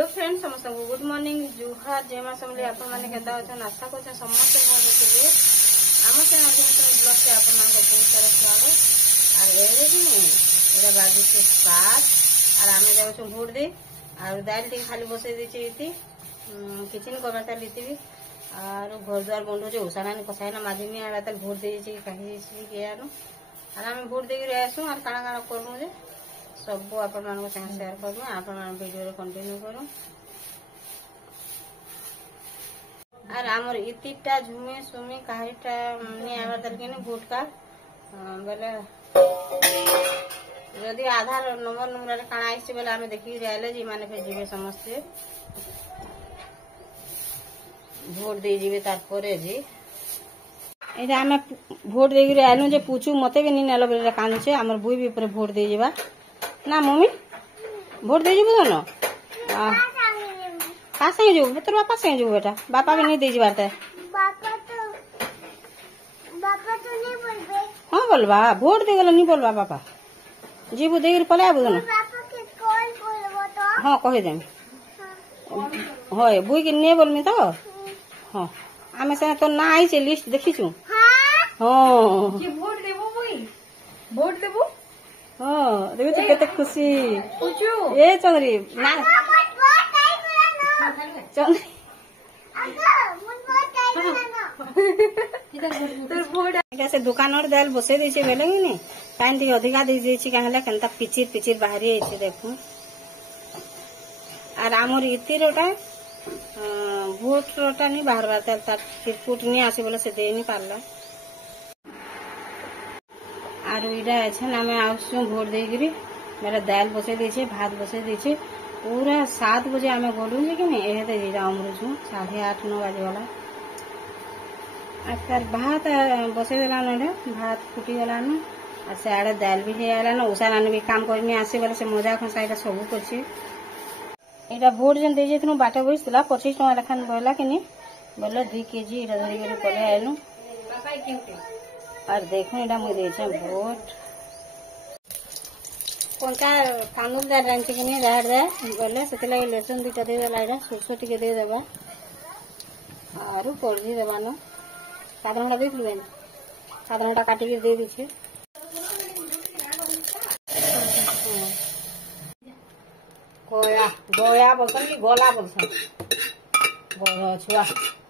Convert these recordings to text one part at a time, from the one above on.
hello friends समस्त good morning जुहार जय मां समले आपण माने केदा अछन आशा करछन समस्त भल होते आम चैनल ब्लॉग से आपण मान को बहुत सारा स्वागत और एरे भी नहीं एरा बाजू से 7 और आमे जाउ भोट दे और दाल टी खाली बसे देछि इति किचन करता लीती भी और घर द्वार बंद हो उसाना कसायना मादिनी आला तल भोट दे छि कहि छि के आनो और आमे भोट दे रे आसु और काना काना करमु जे सब आपण मान संग शेयर करू आपण मान वीडियो रे कंटिन्यू करू और हमर इतिटा झुमे सुमे काहीटा ने आवा दरकेने भोट का बोले यदि आधार नंबर रे काना आइसे बोले हमें देखि रहले जी माने फिर जीवे समस्त भोट दे जीवे तार परे जी एटा हमें भोट देगी रे आलु जे पूछू मते भी नी नेलो बोले कान छे हमर बुई भी ऊपर भोट दे जीवा ना मम्मी भोट दे जीबो न का संगे जो तोर बापा संगे जो बेटा बापा भी नहीं दे जीबार ते बापा तो नहीं बोलबे हां बोलबा भोट दे गेल नहीं बोलबा बापा जीबो देगिर पले आबो न बापा के कॉल बोलबो तो हां कहि देम होय बुई के नहीं बोलमी तो हां आमे से तो ना आई छे लिस्ट देखिछु हां जे भोट देबो बुई भोट देबो हाँ देखो तो कितने खुशी ये चंद्री ना चंद्री से दुकान और दाल बसे देछे बेले नि काइन टी अधिका दे देछी कहले केनता पिचिर पिचिर बाहरी आइछे देखू और आमर इति रोटा भोट रोटा नहीं बाहर बाता तार चिरकुट नहीं आसे बोले से दे नहीं पारला और इडा अच्छे आम आसु भोट देगिरी मेरा दाल बसे देछे भात बसे देछे पूरा 7 बजे आम गलु कि नहीं एहे तो अमरुछु 8:30-9 बजे वाला और भात बसे देला न भात फुटी गला न और से दाल भी जायला न उषा नानी भी काम करनी आसे बोले से मजा खसा इटा सब करछे एटा भोट जन दे जेथनु बाटे बइसला 25 टका लेखान बहला कि नहीं बोले 2 केजी इटा धरि गेली पले आइलु और देखो इटा मुझे देछे भोट कोनका कानून दार रांची के नहीं राड दे बोले से लगे लहसुन दुटा दे देला इटा सरसों टिके दे देबा और कोरजी देबा न साधारणटा देख लुबेन साधारणटा काटी के दे दिछे गोया गोया बोलसन कि गोला बोलसन गोया छुआ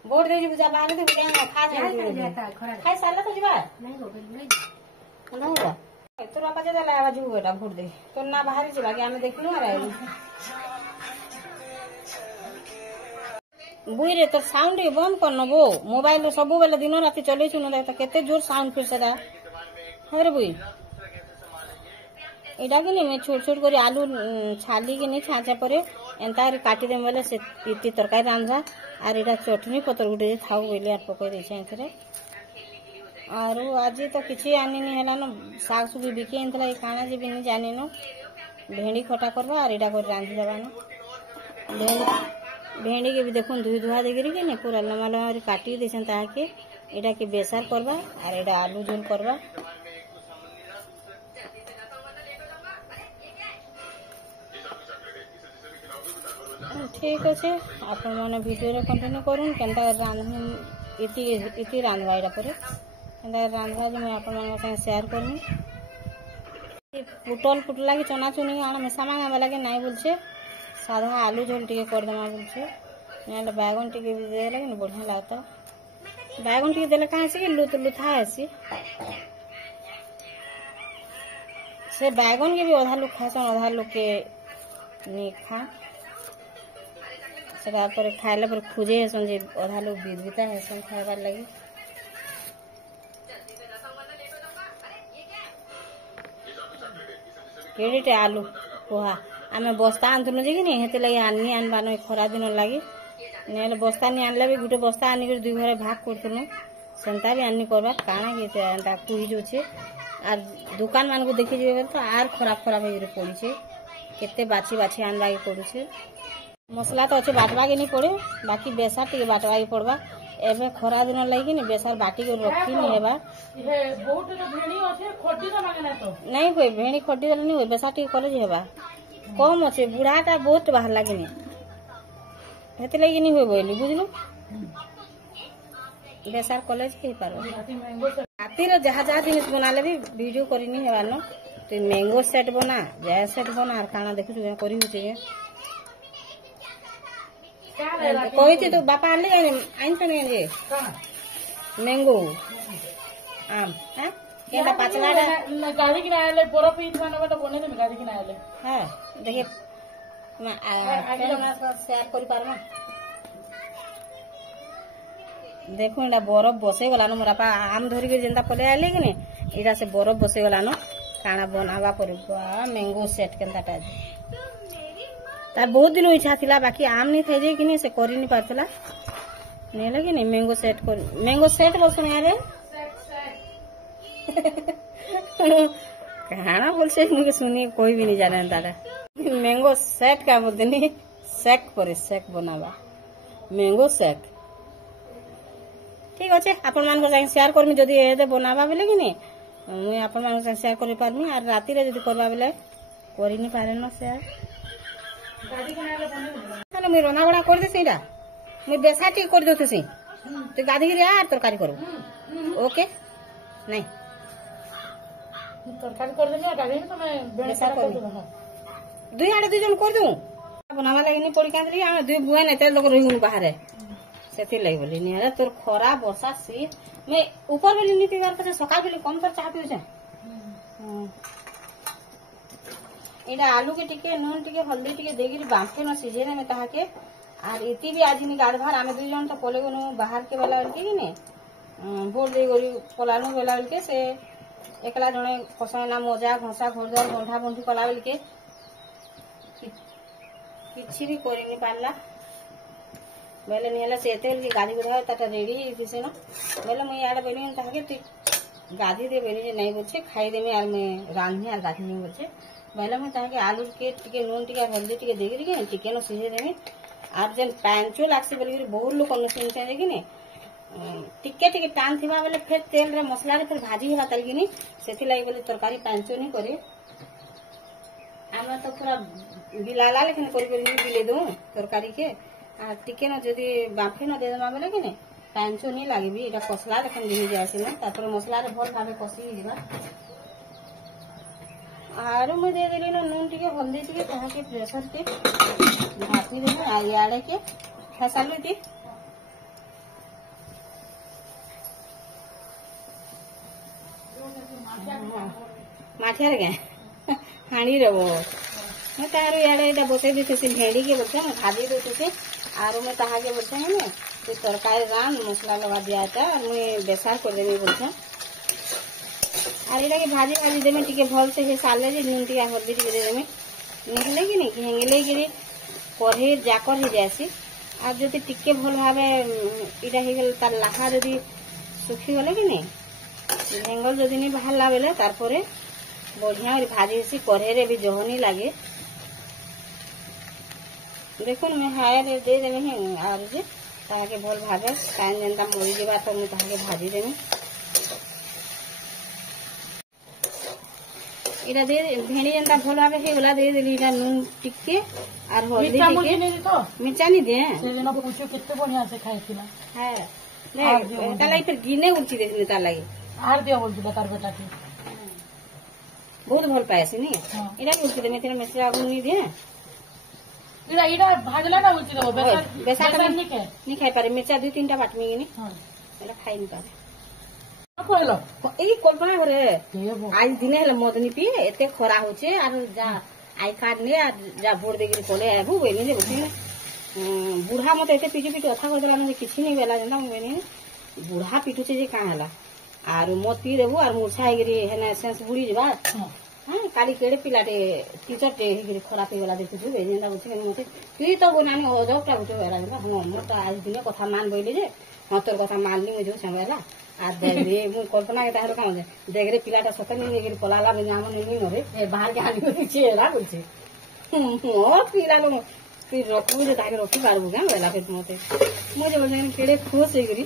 भोट दे बुझा बाहर दे बुझा खा जा खाई साला तो जीवा नहीं हो नहीं हो तोर बापा जे देला आवाज हो बेटा भोट दे तो ना बाहर जीवा कि हमें देखिनु रे बुई रे तो साउंड बंद कर नबो मोबाइल रे सब बेले दिन राती चले छु न तो केते जोर साउंड फिर सेदा होरे बुई एडा कि नहीं छोट छोट करी आलू छाली कि नहीं छाचा परे एंता काटी दे बोले से इति तरकारी रांधा और एटा चटनी पतर गुटे थाउ बोले यार पकई देछे एथरे और आज तो किछि आनी नहीं हला न साग सुबी बिके एंतला ए काना जे बिनी जाने न भेंडी खटा करबा और एटा कर रांधी देबा न भेंडी के भी देखुन धुई धुआ देगिरी के नहीं पूरा लम्बा लम्बा काटी देछन ता के एटा के बेसार करबा और एटा आलू झोल करबा ठीक अच्छे आपण मैंने वीडियो रे कंटिन्यू करूँ केनता रांधू इति रांधवा एटा परे केनता रांधवा जो मैं आपण मन संग शेयर करूँ पुटल पुटला के चना चुनी आना मिसा मांगा वाला के नहीं बोलछे साधा आलू झोल टिके कर देमा बोलछे नेले बैगन टिके भी दे लगे न बढ़िया लागता बैगन टिके देले काहे से लुत लुथा आसी से बैगन के भी आधा लोग खासन आधा लोग के नहीं खा सगा पर खाइला पर खुजे हसन जे आधा लोग विधविता हसन खाइबार लगी केडीटे आलू पोहा आमे बस्ता आनतनु जे कि नहीं हेते लगी आनी आनबानो खरा दिन लगी नेले बस्ता नहीं आनले भी गुटे बस्ता आनी कर दुई घरे भाग करतनु सेंता भी आनी करबा काना के एंता कुई जोचे और दुकान मान को देखि जेबे तो आर खराब खराब हे पड़ी छे केते बाछी बाछी आनबा के पड़ी छे मसला तो अच्छे बाटवा के नहीं पड़े बाकी बेसार टी बाटवा के पड़वा एबे खरा दिन लगी नहीं बेसार बाटी को रखी नहीं हेबा नहीं कोई भेणी खड्डी नहीं हुए बेसार टी कॉलेज हेबा कम अच्छे बुढ़ाटा बहुत बाहर लगे नहीं हेते लगी नहीं हुए बोली बुझलु बेसार कॉलेज के पारो रातिर जहाँ जहाँ जिनिस बना ले भी वीडियो करी नहीं हेबार न तो मैंगो सेट बना जय सेट बना और खाना देखु जो करी होचे कोई थी तो बापा आले आइन तो नहीं जे मैंगो आम हैं केटा पाचला गाड़ी किना आले बरफ इन माने बटा बने दे गाड़ी किना आले हां देखिए मैं शेयर करी पारमा देखो इटा बरफ बसे गलानो मोरा पा आम धरी के जेंता पले आले कि ने इटा से बरफ बसे गलानो काना बनावा परबा मैंगो सेट केनता टा तार बहुत दिन इच्छा थिला बाकी आम नहीं थे जे कि ने से करी नहीं पारतला ने लगी नहीं मैंगो सेट बस में आरे कहाना बोल से मुझे सुनी कोई भी नहीं जाने दादा मैंगो सेट का बोलते सेक पर सेक बनावा मैंगो सेक ठीक अच्छे आपण मान को शेयर करमी जदी एदे बनावा बेले कि नहीं मुई आपण मान को शेयर करि पारमी और राती रे जदी करबा बेले करि नहीं पारे न शेयर गाड़ी बनाले बने मुई रना बड़ा कर दे सेटा मुई बेसा ठीक कर देते से तो गाधी रे यार तरकारी करू ओके नहीं तरकारी कर देनी गाड़ी में तो मैं बेसा कर दूं दुई आड़े दुई जन कर दूं बनावा लागि नहीं पड़ी कांदली हम दुई बुआ नहीं ते लोग रही बाहर से लगी बोली नहीं अरे तोर खरा बसा सी मैं ऊपर बोली नहीं तीन पचे सकाल बोली कम तर चाह पीछे इटा आलू के टिके नून टिके हल्दी टिके देगिरी बांके न सीजे ने में ताहा के आर इति भी आज नि गाड़ भर आमे दुई जन तो पले गनु बाहर के वाला के कि ने बोल दे गोरी पलानु वाला के से एकला जने कसना मजा घसा घोरदार बंधा बंधी कला बेल के किछि भी करि नि पारला बेले नहीं से तेल की गाधी बुधा तटा रेडी किसे न बेले मैं यार बेली ताके तू गाधी दे बेली जे नहीं बोछे खाई दे में यार मैं रांधी यार गाधी नहीं बोछे बेले मैं ताके आलू के टिके नून टिके हल्दी टिके देगी के टिके न सीजे देमी आर जन पैंचो लागसे बोली बहुत लोग कोन सुनते जे कि ने टिके टिके टान थिबा बेले फिर तेल रे मसाला रे फिर भाजी हेबा तल कि नि सेथि लागि बोले तरकारी पैंचो नहीं करे हमरा तो पूरा बिलाला लेकिन करी बिले दो तरकारी के आ टिके न जदी बाफे न दे दमा बेले कि ने टाइमसो नहीं लागे भी एटा कसला लेकिन दिहि जायसी ना तापर मसला रे भल भाबे कसी दिबा आरो मैं दे देली न नून टिके हल्दी टिके कहा के प्रेशर के भापी दे आ याडे के फसालु ती माठियार के हाणी रबो मैं तारो याडे एटा बसे देते से भेड़ी के बोलते हैं भाजी देते से आरो मैं ताहा के बोलते हैं ना तो तरकारी रान मसला लगा दिया था और मैं बेसार कर देने बोलते हैं अरे लगे भाजी भाजी देमे टिके भल से साले जे नून टिके हल्दी टिके दे देमे निकले कि नहीं हेंगले गिरी पढ़े जाकर ही जासी आज जति टिके भल भाबे इटा हे गेल तार लाहा जदी सुखी गले कि नहीं हेंगल जदी नहीं बाहरला बेले तारपरे बढ़िया भाजी सी पढ़े रे भी जहनी लागे देखो मैं हायर दे देवे हैं और जे ताके भल भाबे टाइम जेनता मरी जेबा तो मैं ताके भाजी देमी इरा दे भेड़ी जेनता भल भाबे हे वाला दे देली इरा नून टिके और हल्दी टिके तो मिर्चा नहीं दे से जेना पूछो कितने बढ़िया से खाइथिला है ले तालाई फिर गिने उल्टी देथिन तालाई आर दिया बोल दिला तार बेटा के बहुत भल पाएसी नहीं इरा उल्टी दे में तेरा मिर्चा आगु नहीं दे इड़ा इड़ा भाजला ना उल्टी दो बेसा नहीं खाई पारे मिर्चा दुई तीन टा बाटमी गिनी एला खाई नहीं पारे कहलो एई कल्पना करे आज दिने हेले मदनी पी एते खरा होचे आर जा आई कार्ड ने आ जा भोर देगिरी कोले आबु बेनी जे बुझिने बुढ़ा मते एते पीटी पीटी अथा कर देला ने किछि नहीं बेला जंदा बेनी बुढ़ा पीटू जे का हला आर मत पी देबु आर मुछाई गिरी हेना सेंस बुड़ी जबा हां काली केड़े पिलाटे टीचर टे गिरी खराब हे गला देखु जे जेंदा बुझे मते तू तो बनानी ओजोटा बुझे बेला हां मोर तो आज दिने कथा मान बोइले जे हां तोर कथा मानली मुझे संगला आ देख रे मु कल्पना के ताहर काम देख रे पिलाटा सत नहीं गिरी पलाला में नाम नहीं नरे ए बाहर के हानि पीछे एला बुझे मोर पिला लो फिर रखू जे ताके रखी पारबु का बेला फिर मते मुझे बोले केड़े खुश हे गिरी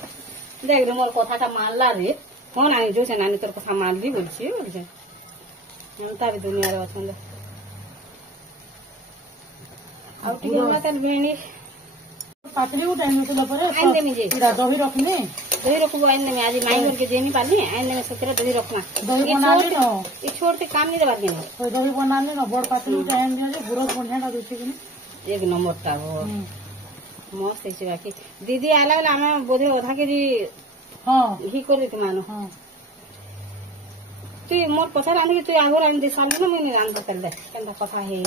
देख रे मोर कथाटा मानला रे फोन आनी जो से नानी तोर कथा मानली बोलछी बोलछे हमता भी दुनिया रे अछन आ टिके मातन भेणी पातली को टाइम देला परे आइन देमी जे इडा दही रखने दही रखबो आइन देमी आज माई घर के जेनी पाली आइन देमी सतरे दही रखमा दही बना ले न ई छोड़ के काम नहीं देबार के नहीं तो दही बना ले न बड़ पातली को टाइम दियो जे बुरो बढ़िया दिसे कि एक नंबर ता हो मस्त है बाकी दीदी आला वाला हमें बोधे ओधा के जी हां ही कर दे मानो हां तू मोर कथा रांधी तू आगो रांध दे साल ना मैं रांध कर दे केंदा कथा हे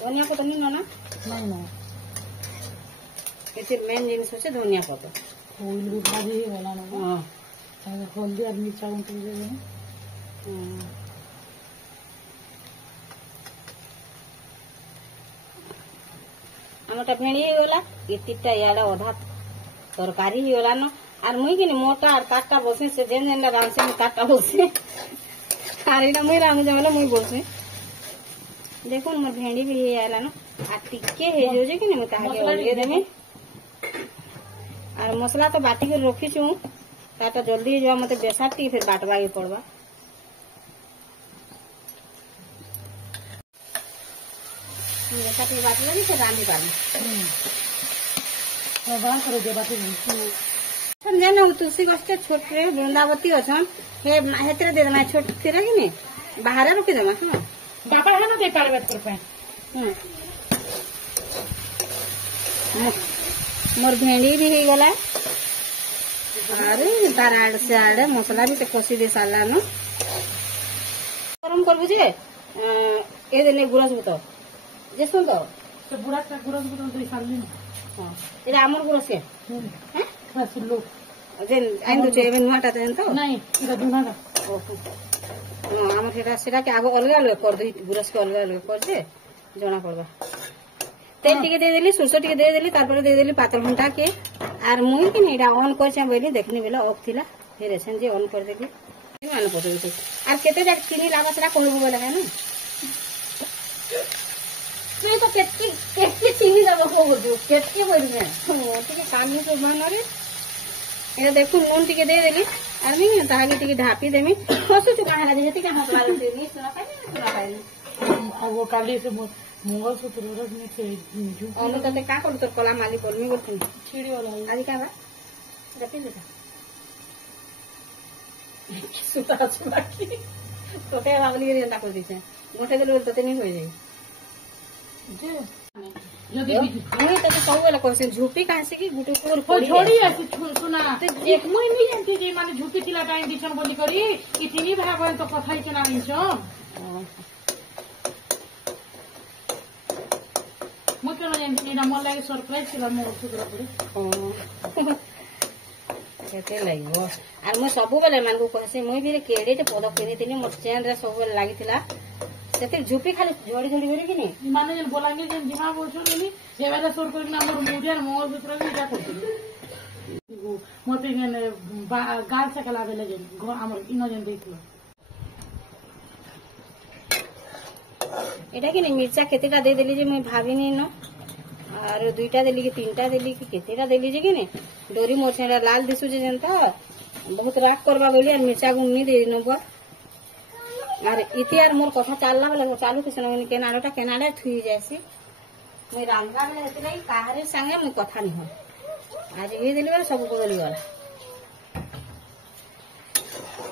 धनिया को तो नहीं ना नहीं ना ये मेन जिनिस होचे धनिया को तो ओइल भी भाजी वाला ना हां हल्दी और मिर्चा उनके दे हमटा भेणी होला इतिटा याडा ओधा तरकारी ही होला न आर मुई कि मोटा आर काटा बसे से जेन जेन रांसे में काटा बसे आर इना मुई रांधे जमले मुई बसे देखो मोर भेंडी भी हे आला न आ टिके हे जो जे कि न मता आगे ओलिए देमे आर मसला तो बाटी के रखी छु ताटा जल्दी जो मते बेसाती फिर बाटवा के पड़वा ये साथी बाटला नहीं से रांधी पानी बाहर करे दे बाटी समझे ना तुलसी गछ के छोटे वृंदावती अछन हे हेतरे दे देना छोट तेरा कि नहीं बाहर रखी देना हां बापा है ना दे पाले बात कर पे मोर भेंडी भी हे गला अरे तार आड़ से आड़ मसाला भी से कसी दे साला न गरम करबु जे ए देने गुरस बतो जे सुन तो बुढ़ा का गुरस बतो दे साल हां ए हमर गुरस के हैं बस लो जेन आइन दो एबे नुआटा देन तो नहीं इरा दुना का हां हमर सेटा के आगो अलग अलग कर दई गुरस के अलग अलग कर दे जना पड़बा तेल टिके दे देली सरसो टिके दे देली तार दे देली पातल घंटा के आर मुई के नेडा ऑन कर छ बोली देखने बेला ऑफ थिला फिर एसन जे ऑन कर देली मान पड़ो तो आर केते जाक चीनी लागसरा कहबो बोला है ना मैं तो केतकी चीनी दबो को दो केतकी बोल में ठीक काम में तो मान रे ए देखो नून टिके दे देली आर नहीं तागे टिके ढापी देमी फसु तू काहे जे टिके मसला रे नहीं सुना पाई वो काली से मंगल सूत्र रख में से जू हम तो का कर तो कला माली बोलमी बोलती छिड़ी वाला आज का बा गति लेता सुता सुता की तो ते बाबली के रंदा कर दीछे मोटे देले बोल तो नहीं हो जाई जे जो दे नहीं तो सब वाला क्वेश्चन झूपी कहां से की गुटू को कोई छोड़ी ऐसी सुना एक मुई नहीं जानती जे माने झूठी थिला टाइम दिछन बोली करी इतनी भाबन तो कथा के ना हिंचो मुझे ना जानती ना मन लागे सरप्राइज छिला मोर सुदरा पड़ी केते लागो आर मैं सब बेले मानगु कहसे मैं भी केडेटे पद किनी थिनी मोर चैन रे सब बेले लागिथिला सेते झुपी खाली जोड़ी जोड़ी करी कि नहीं माने जन बोलांगे जन जिमा बोलछो लेनी जेवाला सोर कर ना मोर मुडिया मोर सुदरा भी जा करती मोते गने गाल से कला बेले जन हमर इनो जन देखलो एटा कि नहीं मिर्चा केतेटा दे देली जे मैं भाभी नहीं न और दुईटा देली कि तीनटा देली कि केतेटा देली जे कि नहीं डोरी मोर छेड़ा लाल दिसु जे जनता बहुत राग करबा बोली और मिर्चा गुन्नी दे नंबर और इति यार मोर कथा चालला वाला चालू किसन में केनाडा थुई जायसी मैं रांधला वाला हेते नहीं काहरे संगे मैं कथा नहीं हो आज ये देली वाला सब को देली वाला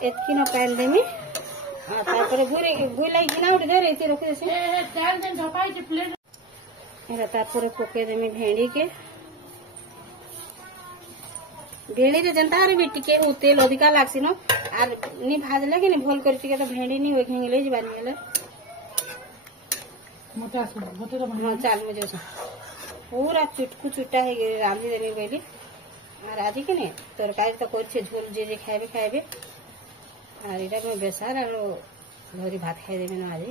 एतकी न पैन देमी तारपरे भूलाई गिना उठ दे रही थी रोके जैसे ए चार दिन ढपाई के प्लेट एरा तारपरे पोके देमी भेंडी के भेंडी रे जनता रे बिटी के उ तेल अधिका लागसी न आर नी भाजले के नी भोल कर के तो भेंडी नी ओखे गेले जबानी गेले मोटा तो हां चाल में जो पूरा चुटकू चुटा है रांधी देनी बेली आर आज के ने तरकारी तो करछे झोल जे खाइबे और इटा में बेसार और घरी भात खाई देबे ना आज